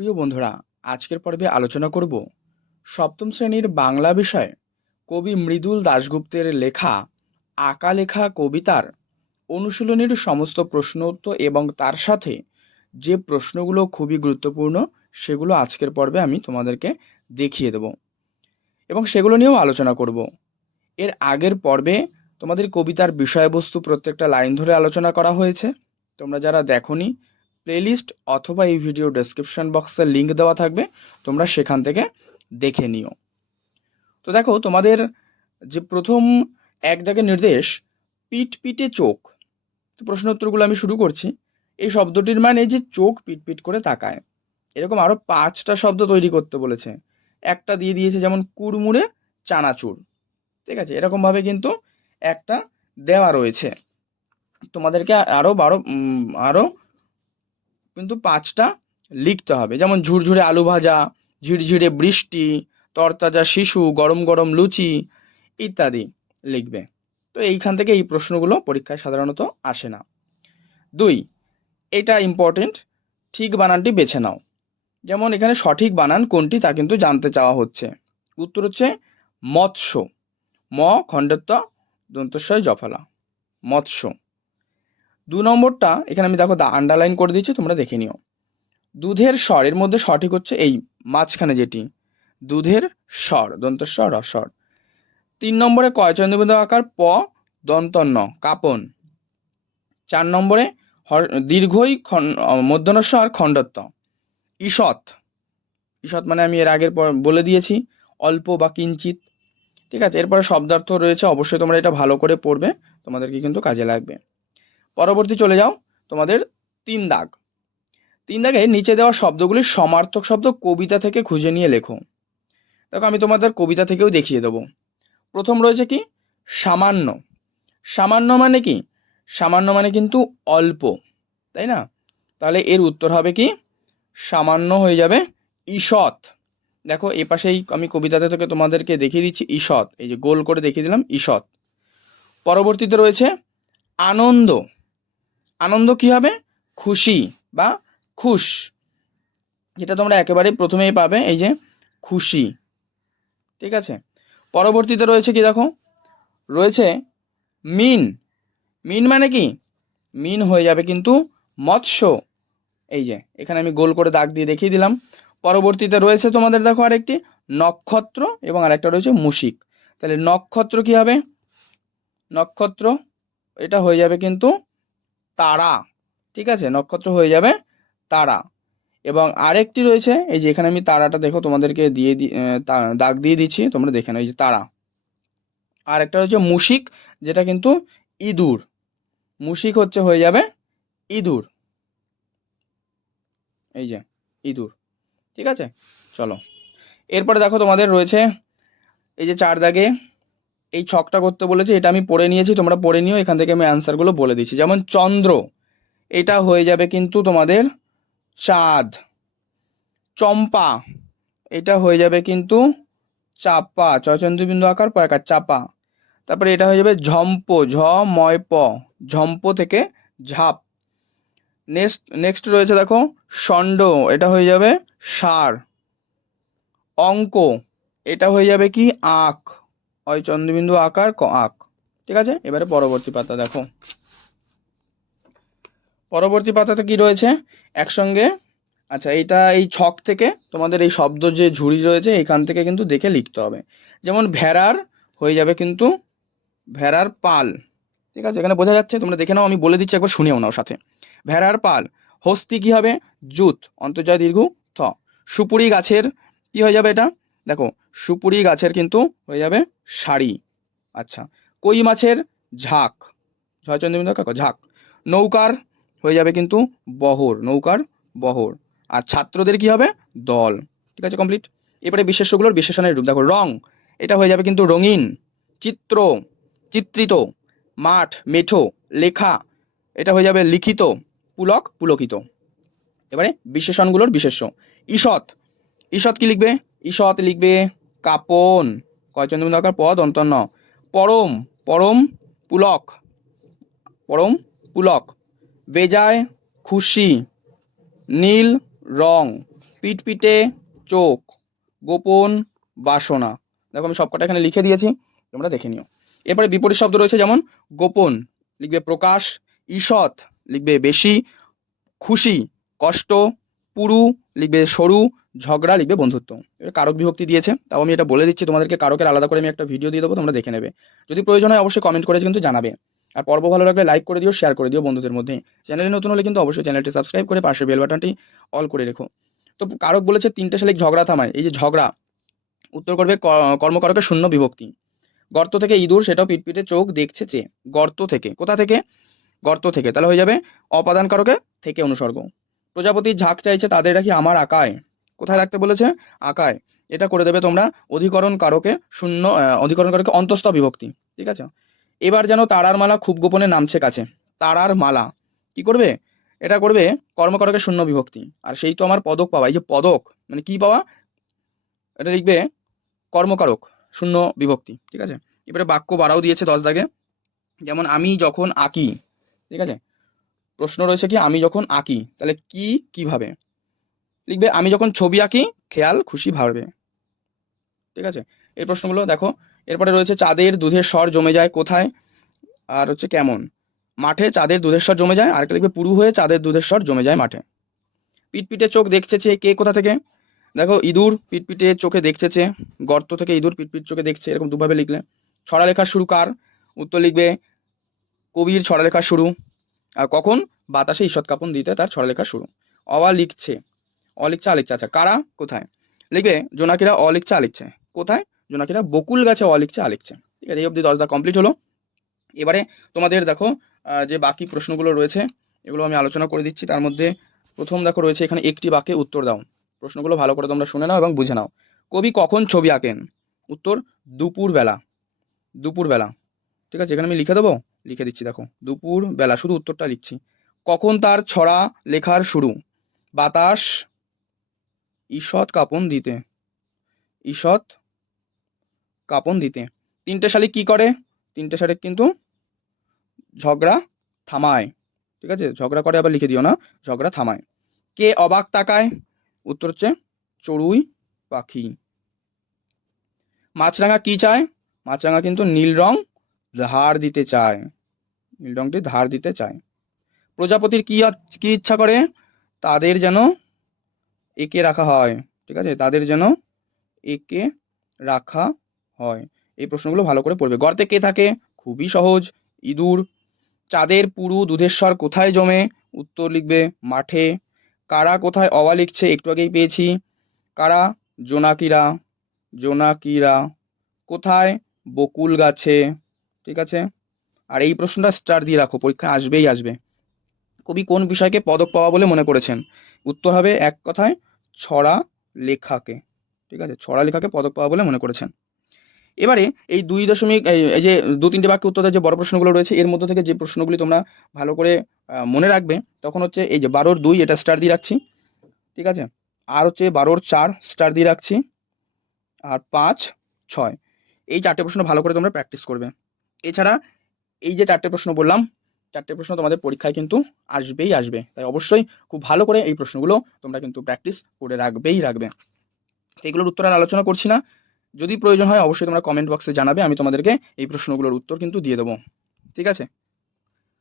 প্রিয় বন্ধুরা, আজকের পর্বে আলোচনা করব সপ্তম শ্রেণির বাংলা বিষয় কবি মৃদুল দাশগুপ্তের লেখা আঁকা লেখা কবিতার অনুশীলনীর সমস্ত প্রশ্ন উত্তর এবং তার সাথে যে প্রশ্নগুলো খুবই গুরুত্বপূর্ণ সেগুলো আজকের পর্বে আমি তোমাদেরকে দেখিয়ে দেব এবং সেগুলো নিয়েও আলোচনা করব। এর আগের পর্বে তোমাদের কবিতার বিষয়বস্তু প্রত্যেকটা লাইন ধরে আলোচনা করা হয়েছে। তোমরা যারা দেখোনি প্লেলিস্ট অথবা এই ভিডিও ডেসক্রিপশন বক্সে লিংক দেওয়া থাকবে, তোমরা সেখান থেকে দেখে নিও। তো দেখো, তোমাদের যে প্রথম এক দাগের নির্দেশ পিট পিটে চোখ। প্রশ্ন উত্তরগুলো আমি শুরু করছি। এই শব্দটির মানে যে চোখ পিট পিট করে তাকায়। এরকম আরও পাঁচটা শব্দ তৈরি করতে বলেছে। একটা দিয়ে দিয়েছে যেমন কুড়মুড়ে চানাচুর। ঠিক আছে, এরকমভাবে কিন্তু একটা দেওয়া রয়েছে। তোমাদেরকে আরও বারো আরও কিন্তু পাঁচটা লিখতে হবে। যেমন ঝুরঝুরে আলু ভাজা, ঝিরঝিরে বৃষ্টি, তরতাজা শিশু, গরম গরম লুচি ইত্যাদি লিখবে। তো এইখান থেকে এই প্রশ্নগুলো পরীক্ষায় সাধারণত আসে না। দুই, এটা ইম্পর্টেন্ট ঠিক বানানটি বেছে নাও। যেমন এখানে সঠিক বানান কোনটি তা কিন্তু জানতে চাওয়া হচ্ছে। উত্তর হচ্ছে মৎস্য। ম, খণ্ডত্ব, দন্তস্বয়, জফলা। মৎস্য। দু নম্বরটা, এখানে আমি দেখো দা আন্ডারলাইন করে দিচ্ছি তোমরা দেখে নিও। দুধের স্বর এর মধ্যে সঠিক হচ্ছে এই মাঝখানে যেটি। দুধের স্বর দন্তস্বর রস্বর তিন নম্বরে কয় চন্দ্রবিন্দু আকার? প, দন্তন্য, কাপন। চার নম্বরে দীর্ঘই মধ্যনস্ব আর খণ্ডত্ব। ঈষৎ। ঈষৎ মানে আমি এর আগের পর বলে দিয়েছি, অল্প বা কিঞ্চিত। ঠিক আছে, এরপরে শব্দার্থ রয়েছে, অবশ্যই তোমরা এটা ভালো করে পড়বে, তোমাদেরকে কিন্তু কাজে লাগবে। পরবর্তী চলে যাও তোমাদের তিন দাগ। তিন দাগে নিচে দেওয়া শব্দগুলির সমার্থক শব্দ কবিতা থেকে খুঁজে নিয়ে লেখো। দেখো, আমি তোমাদের কবিতা থেকেও দেখিয়ে দেবো। প্রথম রয়েছে কি? সামান্য। সামান্য মানে কি? সামান্য মানে কিন্তু অল্প, তাই না? তাহলে এর উত্তর হবে কি? সামান্য হয়ে যাবে ঈষৎ। দেখো, এ পাশেই আমি কবিতাতে থেকে তোমাদেরকে দেখিয়ে দিচ্ছি ঈষৎ। এই যে গোল করে দেখিয়ে দিলাম, ঈষৎ। পরবর্তীতে রয়েছে আনন্দ। আনন্দ কি হবে? খুশি বা খুশ। যেটা তোমরা একেবারে প্রথমেই পাবে, এই যে খুশি। ঠিক আছে? পরবর্তীতে রয়েছে কি দেখো? রয়েছে মিন। মিন মানে কি? মিন হয়ে যাবে কিন্তু মৎস্য। এই যে, এখানে আমি গোল করে দাগ দিয়ে দেখিয়ে দিলাম। পরবর্তীতে রয়েছে তোমাদের দেখো আরেকটি নক্ষত্র এবং আরেকটা রয়েছে মুশিক। তাহলে নক্ষত্র কি হবে? নক্ষত্র, এটা হয়ে যাবে কিন্তু তারা। ঠিক আছে? নক্ষত্র হয়ে যাবে তারা। এবং আরেকটি রয়েছে, এই যে এখানে আমি তারাটা দেখো, তোমাদেরকে দিয়ে দাগ দিয়ে দিচ্ছি, তোমরা দেখে নাও, এই যে তারা। আর একটা হচ্ছে মুশিক, যেটা কিন্তু ইঁদুর। মুশিক হচ্ছে হয়ে যাবে ইঁদুর। এই যে ইঁদুর। ঠিক আছে? চলো। এরপরে দেখো তোমাদের রয়েছে, এই যে চার দাগে এই ছকটা করতে বলেছে, এটা আমি পড়ে নিয়েছি, তোমরা পড়ে নিও, এখান থেকে আমি অ্যান্সারগুলো বলে দিচ্ছি। যেমন চন্দ্র, এটা হয়ে যাবে কিন্তু তোমাদের চাঁদ। চম্পা, এটা হয়ে যাবে কিন্তু চাপা চচন্দ্রবিন্দু আকার পয়াকার চাপা। তারপরে এটা হয়ে যাবে ঝম্প, ঝ ময় প, ঝম্প থেকে ঝাপ। নেক্সট নেক্সট রয়েছে দেখো, ষণ্ড, এটা হয়ে যাবে সার। অঙ্ক, এটা হয়ে যাবে কি আখ হয় চন্দ্রবিন্দু আকার ক আখ ঠিক আছে? এবারে পরবর্তী পাতা দেখো। পরবর্তী পাতাতে কি রয়েছে? একসঙ্গে আচ্ছা এইটা এই ছক থেকে তোমাদের এই শব্দ যে ঝুড়ি রয়েছে, এখান থেকে কিন্তু দেখে লিখতে হবে। যেমন ভেড়ার হয়ে যাবে কিন্তু ভেড়ার পাল। ঠিক আছে? এখানে বোঝা যাচ্ছে, তোমরা দেখে নাও, আমি বলে দিচ্ছি, একবার শুনেও নাও সাথে। ভেড়ার পাল, হস্তি কি হবে? জুত, অন্তর্জয় দীর্ঘ, থ। সুপুরি গাছের কি হয়ে যাবে এটা? দেখো, সুপুরি গাছের কিন্তু হয়ে যাবে শাড়ি। আচ্ছা কই মাছের? ঝাঁক। ছয় চন্দ্রবিন্দু কাকো, ঝাঁক। নৌকার হয়ে যাবে কিন্তু বহর, নৌকার বহর। আর ছাত্রদের কি হবে? দল। ঠিক আছে কমপ্লিট এবারে বিশেষ্যগুলোর বিশেষণের রূপ। দেখো, রং। এটা হয়ে যাবে কিন্তু রঙিন। চিত্র, চিত্রিত। মাঠ, মেঠো, লেখা। এটা হয়ে যাবে লিখিত, পুলক, পুলকিত। এবারে বিশেষণগুলোর বিশেষ্য। ঈষৎ। ঈষৎ কি লিখবে? ঈষৎ লিখবে কাপন। কয় চন্দ্রবিন্দু আকার পদ অন্তন্ন পরম পরম পুলক। পরম পুলক। বেজায় খুশি। নীল রং। পিটপিটে চোখ। গোপন বাসনা। দেখো আমি সবকটা এখানে লিখে দিয়েছি, তোমরা দেখে নিও। এরপরে বিপরীত শব্দ রয়েছে যেমন গোপন, লিখবে প্রকাশ। ঈষৎ লিখবে বেশি। খুশি, কষ্ট। পুরু লিখবে সরু। ঝগড়া লিখবে বন্ধুত্ব। এবার কারক বিভক্তি দিয়েছে, তাও আমি এটা বলে দিচ্ছি, তোমাদেরকে কারকের আলাদা করে আমি একটা ভিডিও দিয়ে দেবো, তোমরা দেখে নেবে। যদি প্রয়োজন হয় অবশ্যই কমেন্ট করে কিন্তু জানাবে। আর পর্ব ভালো লাগলে লাইক করে দিও শেয়ার করে দিও বন্ধুদের মধ্যে। চ্যানেলে নতুন হলে কিন্তু অবশ্যই চ্যানেলটি সাবস্ক্রাইব করে পাশে বেল বাটনটি অল করে রেখো। তো কারক বলেছে, তিনটে শালিক ঝগড়া থামায়। এই যে ঝগড়া, উত্তর করবে কর্মকারকের শূন্য বিভক্তি। গর্ত থেকে ইঁদুর, সেটাও পিটপিটে চোখ দেখছে চেয়ে। গর্ত থেকে, কোথা থেকে? গর্ত থেকে। তাহলে হয়ে যাবে, অপাদান কারকে থেকে অনুসর্গ। প্রজাপতি ঝাঁক চাইছে, তাদের রাখি আমার আকায়। কোথায় রাখতে বলেছে? আকায়। এটা করে দেবে তোমরা অধিকরণ কারকে শূন্য অধিকরণ কারকে অন্তস্থ বিভক্তি। ঠিক আছে? এবার যেন তারার মালা খুব গোপনে নামছে কাছে। তারার মালা। কি করবে? এটা করবে কর্মকারকের শূন্য বিভক্তি। আর সেই তো আমার পদক পাওয়া। এই যে পদক মানে কি পাওয়া? এটা লিখবে কর্মকারক শূন্য বিভক্তি। ঠিক আছে? এবারে বাক্য বাড়াও দিয়েছে দশ দাগে। যেমন, আমি যখন আঁকি, ঠিক আছে? প্রশ্ন রয়েছে কি? আমি যখন আঁকি, তাহলে কি, কীভাবে? লিখবে, আমি যখন ছবি আঁকি, খেয়াল, খুশি ভাববে ঠিক আছে? এই প্রশ্নগুলো দেখো। এরপরে রয়েছে, চাঁদের দুধের স্বর জমে যায় কোথায়? আর হচ্ছে, কেমন? মাঠে চাঁদের দুধের স্বর জমে যায়। আর একটা লিখবে, পুরু হয়ে চাঁদের দুধের স্বর জমে যায় মাঠে। পিটপিটে চোখ দেখছে চেয়ে কে কোথা থেকে? দেখো, ইঁদুর পিটপিটে চোখে দেখছেছে, গর্ত থেকে ইঁদুর পিটপিট চোখে দেখছে, এরকম দুভাবে লিখলে। ছড়া লেখার শুরু কার? উত্তর লিখবে, কবির ছড়া লেখার শুরু। আর কখন? বাতাসে ঈষৎ কাপন দিতে তার ছড়া লেখা শুরু। অওয়া লিখছে। অ লিখছে আ আচ্ছা কারা? কোথায়? লিখবে, জোনাকিরা অ লিখছে আ লিখছে কোথায়? জোনাকিরা বকুল গাছে অ লিখছে আ লিখছে ঠিক আছে, এই অবধি দশ দা কমপ্লিট হলো। এবারে তোমাদের দেখো যে বাকি প্রশ্নগুলো রয়েছে, এগুলো আমি আলোচনা করে দিচ্ছি। তার মধ্যে প্রথম দেখো রয়েছে, এখানে একটি বাক্যে উত্তর দাও। প্রশ্নগুলো ভালো করে তোমরা শুনে নাও এবং বুঝে নাও। কবি কখন ছবি আঁকেন? উত্তর দুপুর বেলা দুপুর বেলা ঠিক আছে, এখানে আমি লিখে দেবো? লিখে দিচ্ছি, দেখো। দুপুর বেলা শুধু উত্তরটা লিখছি। কখন তার ছড়া লেখার শুরু? বাতাস ঈষৎ কাপন দিতে। ঈষৎ কাপন দিতে। তিনটে শালিক কি করে? তিনটে শালিক কিন্তু ঝগড়া থামায়। ঠিক আছে? ঝগড়া করে আবার লিখে দিও না। ঝগড়া থামায়। কে অবাক তাকায়? উত্তর হচ্ছে চড়ুই পাখি। মাছরাঙা কি চায়? মাছরাঙা কিন্তু নীল রং ধার দিতে চায়। নীল রংটি ধার দিতে চায়। প্রজাপতির কি কি ইচ্ছা করে? তাদের যেন একে রাখা হয়, ঠিক আছে? তাদের যেন একে রাখা হয়। এই প্রশ্নগুলো ভালো করে পড়বে। গর্তে কে থাকে? খুবই সহজ। ইঁদুর। চাঁদের পুরু দুধেশ্বর কোথায় জমে? উত্তর লিখবে মাঠে। কারা কোথায় অওয়া লিখছে? একটু আগেই পেয়েছি। কারা? জোনাকিরা। জোনাকিরা। কোথায়? বকুল গাছে। ঠিক আছে? আর এই প্রশ্নটা স্টার দিয়ে রাখো। পরীক্ষায় আসবেই আসবে। কবি কোন বিষয়কে পদক পাওয়া বলে মনে করেছেন? উত্তর হবে এক কথায় ছড়া লেখাকে। ঠিক আছে? ছড়া লেখাকে পদক পাওয়া বলে মনে করেছেন। এবারে এই দুই দশমিক, এই যে দু তিনটে বাক্য উত্তরের যে বড় প্রশ্নগুলো রয়েছে, এর মধ্যে থেকে যে প্রশ্নগুলি তোমরা ভালো করে মনে রাখবে, তখন হচ্ছে এই যে বারোর দুই এটা স্টার দিয়ে রাখছি। ঠিক আছে? আর হচ্ছে বারোর চার স্টার দিয়ে রাখছি। আর পাঁচ, ছয়। এই চারটে প্রশ্ন ভালো করে তোমরা প্র্যাকটিস করবে। এছাড়া এই যে চারটে প্রশ্ন বললাম চারটে প্রশ্ন তোমাদের পরীক্ষায় কিন্তু আসবেই আসবে। তাই অবশ্যই খুব ভালো করে এই প্রশ্নগুলো তোমরা কিন্তু প্র্যাকটিস করে রাখবেই রাখবে। তো এগুলোর উত্তর আর আলোচনা করছি না। যদি প্রয়োজন হয় অবশ্যই তোমরা কমেন্ট বক্সে জানাবে, আমি তোমাদেরকে এই প্রশ্নগুলোর উত্তর কিন্তু দিয়ে দেবো। ঠিক আছে?